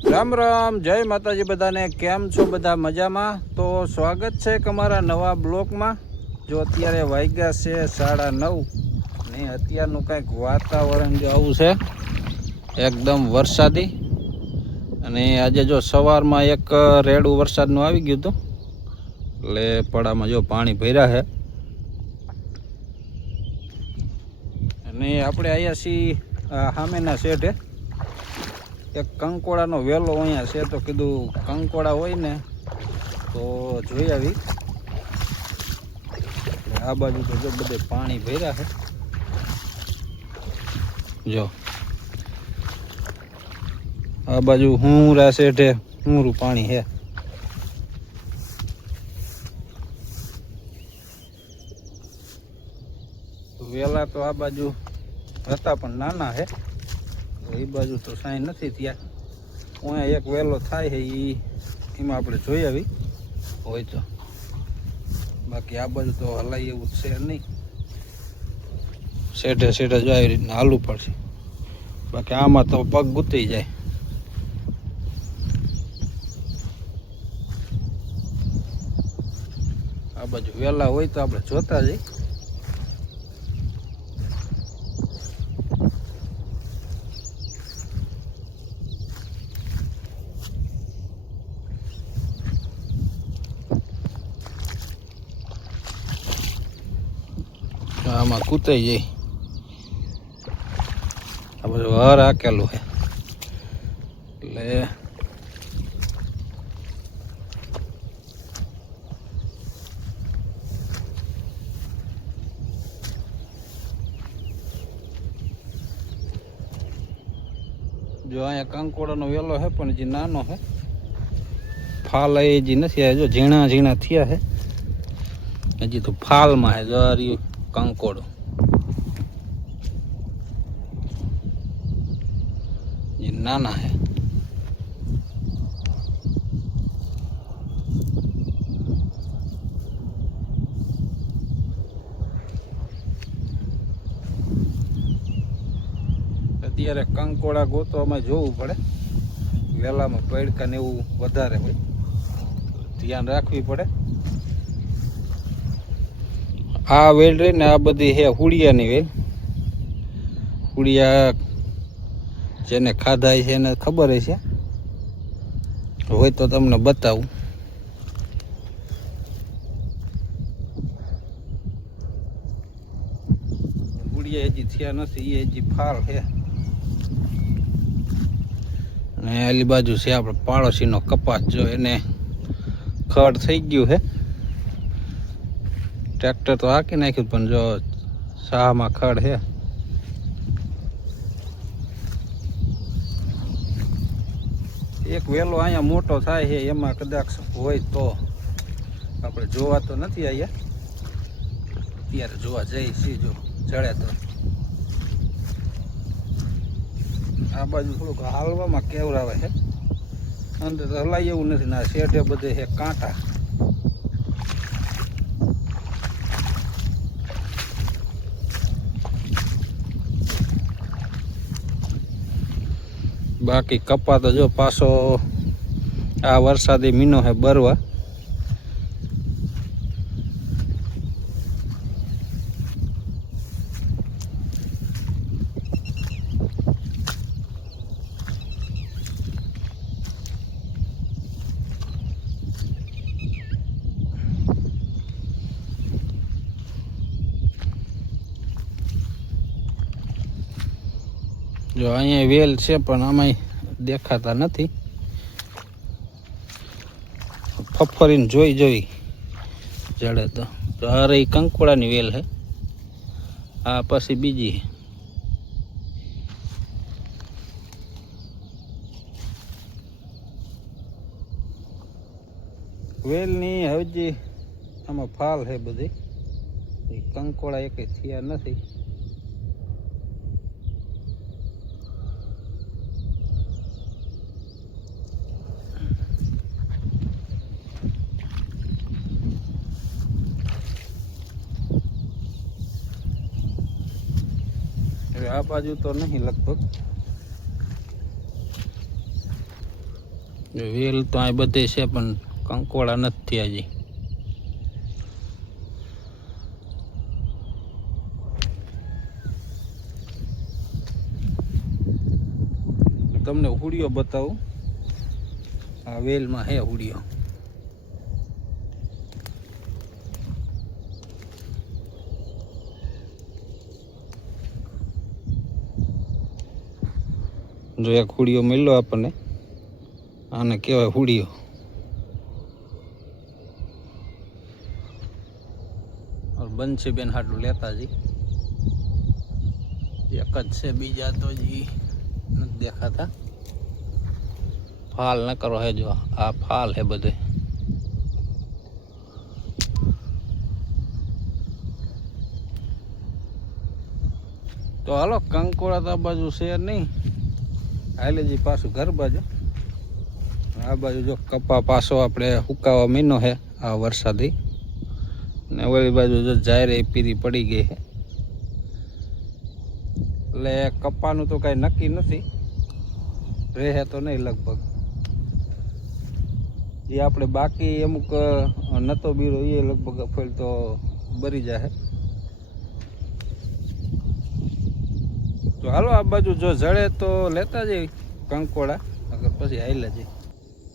રામ રામ, જય માતાજી બધાને। કેમ છો બધા? મજામાં? તો સ્વાગત છે તમારા નવા બ્લોકમાં। જો અત્યારે વાગ્યા છે 9:30 ને અત્યારનું કંઈક વાતાવરણ જો આવું છે, એકદમ વરસાદી। અને આજે જો સવારમાં એક રેડું વરસાદનું આવી ગયું હતું, એટલે પડામાં જો પાણી ભર્યા છે। અને આપણે આવ્યા છીએ સામેના શેઢે। એક કંકોડાનો વેલો અહીંયા છે, તો કીધું કંકોડા હોય ને તો જોઈ આવી। આ બાજુ તો જો બધે પાણી ભર્યા છે, જો આ બાજુ હુંરા શેઠે હુંરું પાણી છે। વેલા તો આ બાજુ હતા પણ નાના છે, તો એ બાજુ તો સાઈ નથી થયા। અહીંયા એક વેલો થાય છે, એમાં આપણે જોઈ આવી હોય તો। બાકી આ બાજુ તો હલાય એવું છે નહીં, શેઠે શેઠે જો આવી રીતના હાલવું પડશે, બાકી આમાં તો પગ ગુતી જાય। આ બાજુ વેલા હોય તો આપણે જોતા જઈએ। આમાં કૂતાઈ જાય, આ બધું હર હાકેલું છે, એટલે જો અહીંયા કંકોડાનો વેલો છે, પણ હજી નાનો છે, ફાલ હજી નથી આવ્યા। જો ઝીણા ઝીણા થયા છે, હજી તો ફાલમાં છે। જો આ રહ્યું કંકોડો, નાના છે। અત્યારે કંકોડા ગોતવામાં જોવું પડે, વેલામાં પૈડકા ને એવું વધારે હોય, ધ્યાન રાખવી પડે। આ વેલ રહી ને આ બધી છે હુડિયાની વેલ। હુડિયા જેને ખાધા છે એને ખબર છે, હોય તો તમને બતાવું। હુડિયા હજી થયા નથી, એ હજી ફાલ છે। અને આલી બાજુ છે આપણે પાડોશીનો કપાસ, જો એને ખડ થઈ ગયું છે। ટ્રેક્ટર તો હાંકી નાખ્યું, પણ જો શાહમાં ખડ છે। એક વેલો અહીંયા મોટો થાય છે, એમાં કદાચ હોય તો આપણે જોવા તો નથી આવ્યા, અત્યારે જોવા જઈએ છીએ, જો જડે તો। આ બાજુ થોડુંક હાલવામાં કેવરાવે છે, અંદર હલાય એવું નથી, ના શેઠે બધે છે કાંટા। બાકી કપા તો જો પાછો આ વરસાદી મીનો છે બરવા। જો અહીંયા વેલ છે, પણ આમાં દેખાતા નથી, ફફરીને જોઈ જડે તો। આ રહી કંકોડાની વેલ છે, આ પછી બીજી છે। વેલની હજી આમાં ફાલ છે બધી, કંકોડા એક થયા નથી। આ બાજુ તો નહીં લગભગ, વેલ તો આ બધે છે પણ કંકોડા નથી થયા હજી. તમને હુડિયો બતાવું. આ વેલમાં હે હુડિયો. જો એક હુડિયો મળ્યો આપણને. આને કહેવાય હુડિયો. બંસી બેન હાટલું લેતા જી. એક જ છે, બીજા તો જી નથી દેખાતા. ફાલ ન કરો હે, જો આ ફાલ હે બધે. તો હાલો, કંકોડા તો આ બાજુ છે નહીં. હાલેજી પાછું ઘર બાજુ. આ બાજુ જો કપા પાછો આપણે હુકાવા મહિનો હે આ વરસાદી. ને ઓલી બાજુ જો જાયરે પીરી પડી ગઈ છે. એટલે કપાનું તો કાંઈ નક્કી નથી, રહે તો નહીં લગભગ. જે આપણે બાકી અમુક નતો બીરો એ લગભગ અફેલ તો બરી જાય. તો હાલો, આ બાજુ જો જડે તો લેતા જઈએ કંકોડા, અગર પછી હાઈલા જઈએ.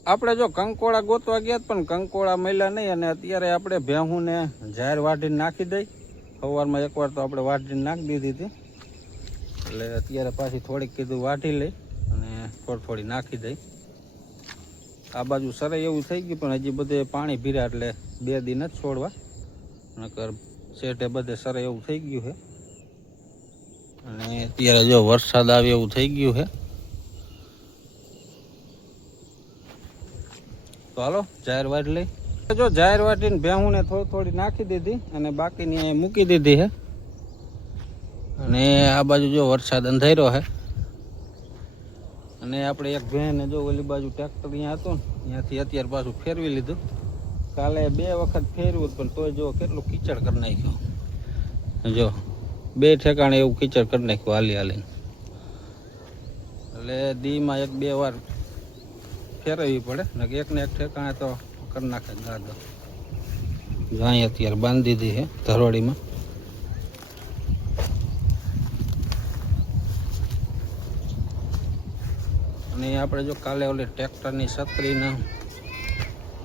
આપણે જો કંકોડા ગોતવા ગયા પણ કંકોડા મળ્યા નહીં. અને અત્યારે આપણે ભેહુંને જાહેર વાઢીને નાખી દઈ. સવારમાં એકવાર તો આપણે વાઢીને નાખી દીધી હતી. એટલે અત્યારે પાછી થોડીક કીધું વાઢી લઈ અને થોડી નાખી દઈ. આ બાજુ સરાય એવું થઈ ગયું, પણ હજી બધે પાણી ભીર્યા એટલે 2 દિન જ છોડવા. નકર શેઠે બધે સરાય એવું થઈ ગયું છે. અને અત્યારે જો વરસાદ આવે એવું થઈ ગયું છે. તો હાલો, જાહેર વાઢ લઈ. જો જાહેર વાઢીને ભેહુંને થોડી નાખી દીધી અને બાકીની અહીં મૂકી દીધી છે. અને આ બાજુ જો વરસાદ અંધાર્યો છે. અને આપણે એક ભેંને જો ઓલી બાજુ ટ્રેક્ટર અહીંયા હતું ને, ત્યાંથી અત્યારે પાછું ફેરવી લીધું. કાલે 2 વખત ફેરવ્યું પણ તોય જો કેટલું કીચડ કરી નાખ્યું. જો 2 ઠેકાણે એવું કીચડ કરી નાખ્યું હાલી હાલીને. એટલે દીમાં 1-2 વાર ફેરવવી પડે ને, એકને એક ઠેકાણે તો કરી નાખે ગાદો. અહીં અત્યારે બાંધી દીધી છે ધરોડીમાં. અને આપણે જો કાલે ઓલી ટ્રેક્ટરની છત્રીને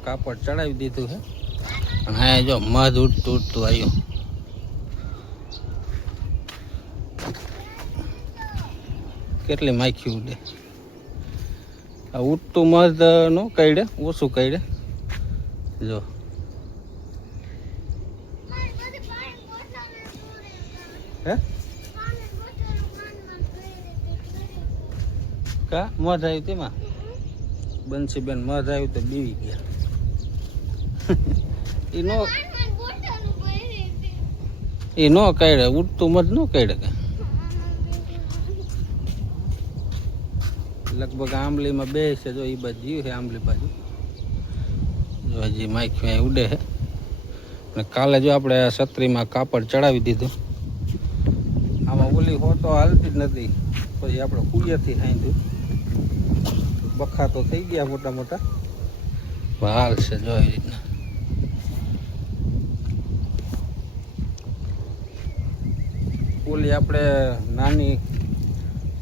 કાપડ ચડાવી દીધું છે. અને હા જો મધ ઉડતું આવ્યું. કેટલી માખી ઉડે. આ ઉડતું મધ નો કાઢે, ઓછું કાઢે. જો હે કા મધ આવ્યું તેમાં. બંસી બેન મધ આવ્યું તો બીવી ગયા. એ નો કાઢે, ઉડતું મધ નો કાઢે કે. લગભગ આંબલીમાં બે છે. જો એ બાજુ જીવ છે, આંબલી બાજુ જો હજી માખી અહીં ઉડે છે. અને કાલે જો આપણે છત્રીમાં કાપડ ચડાવી દીધું. આમાં ઓલી હોતો હાલતી જ નથી. પછી આપણે કુડિયાથી ખાઈ બખા તો થઈ ગયા મોટા મોટા. હાલ છે જો એ રીતના. ઓલી આપણે નાની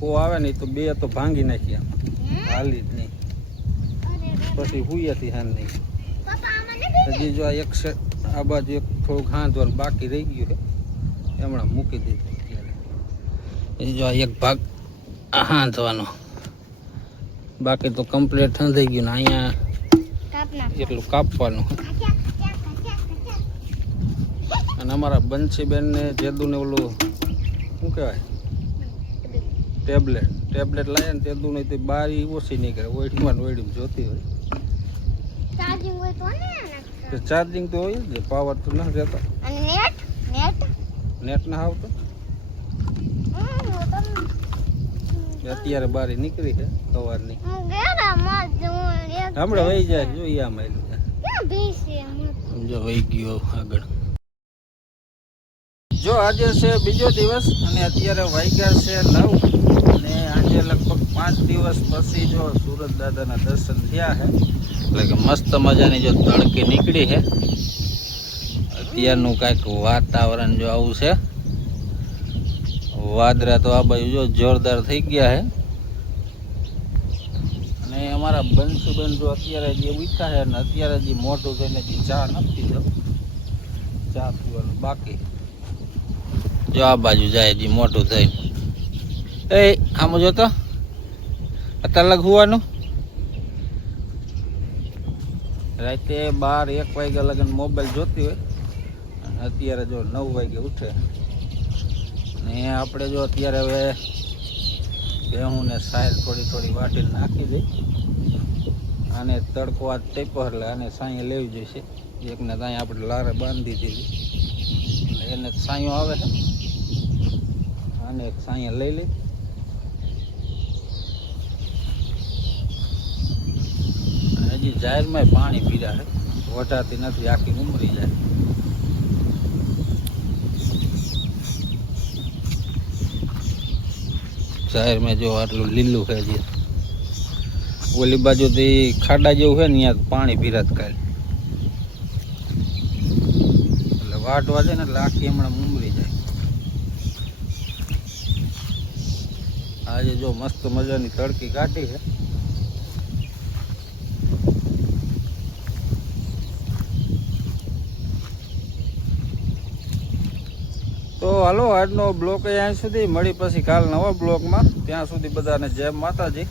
કો આવે ને તો 2 તો ભાંગી નાખી. હાલી જ નહીં. પછી હુયાથી હાલ નહીં. હજી જો એક આ બાજુ એક થોડુંક હાંધવાનું બાકી રહી ગયું છે, હમણાં મૂકી દીધું. એ જો એક ભાગ હાંધવાનો બાકી તો કમ્પ્લીટ થઈ ગયું ને અહીંયા એટલું કાપવાનું. અને અમારા બંસીબેનને જેદુને ઓલું શું કહેવાય ટેબ્લેટ લાવે ને તેદું નહીં તો બારી ઓછી નહીં કરે. ઓઈડીમાં ઓઈડીમાં જોતી હોય. ચાર્જિંગ તો હોય જ, પાવર તો નથી રહેતો. નેટ ના આવતો. અત્યારે બારી નીકળી છે સવારની. હમણાં વહી જાય. જોઈએ આમાં જો વહી ગયો આગળ. જો આજે છે બીજો દિવસ અને અત્યારે વાગ્યા છે 9. અને આજે લગભગ 5 દિવસ પછી જો સુરત દાદાના દર્શન થયા છે, એટલે કે મસ્ત મજાની જો તડકી નીકળી છે. અત્યારનું કાંઈક વાતાવરણ જો આવું છે, વાદળા તો આ બાજુ જો જોરદાર થઈ ગયા છે. અને અમારા બંશુબેન જો અત્યારે જે ઉઠ્યા છે ને અત્યારે જે મોટું થઈને જે ચા નથી પીધો, ચા પીવાનું બાકી. જો આ બાજુ જાય જે મોટું થઈને. એ આમ જોતો અત્યારે લખવાનું રાતે 12-1 વાગ્યા લગન મોબાઈલ જોતી હોય, અને અત્યારે જો 9 વાગે ઉઠે. ને આપણે જો અત્યારે હવે ભેહુંને સાયર થોડી વાટીને નાખી દઈ. આને તડકો આ ટેપો એટલે આને સાંઈ લેવી જોઈશે. એકને ત્યાં આપણે લારે બાંધી દીધી, એટલે એને સાંયો આવે છે. આને એક સાંઈ લઈ લઈ. હજી જાહેરમાં પાણી પીરા છે, વટાતી નથી, આખી ઉમરી જાય. જાહેરમાં જો આટલું લીલું છે. હજી ઓલી બાજુથી ખાડા જેવું છે ને ત્યાં પાણી પીરાત કાલે, એટલે વાટવા જાય ને એટલે આખી હમણાં ઉમરી જાય. આજે જો મસ્ત મજાની તડકી કાઢી છે. તો હાલો આજનો બ્લોક અહીં સુધી, મળી પછી કાલ નવા બ્લોકમાં. ત્યાં સુધી બધાને જય માતાજી.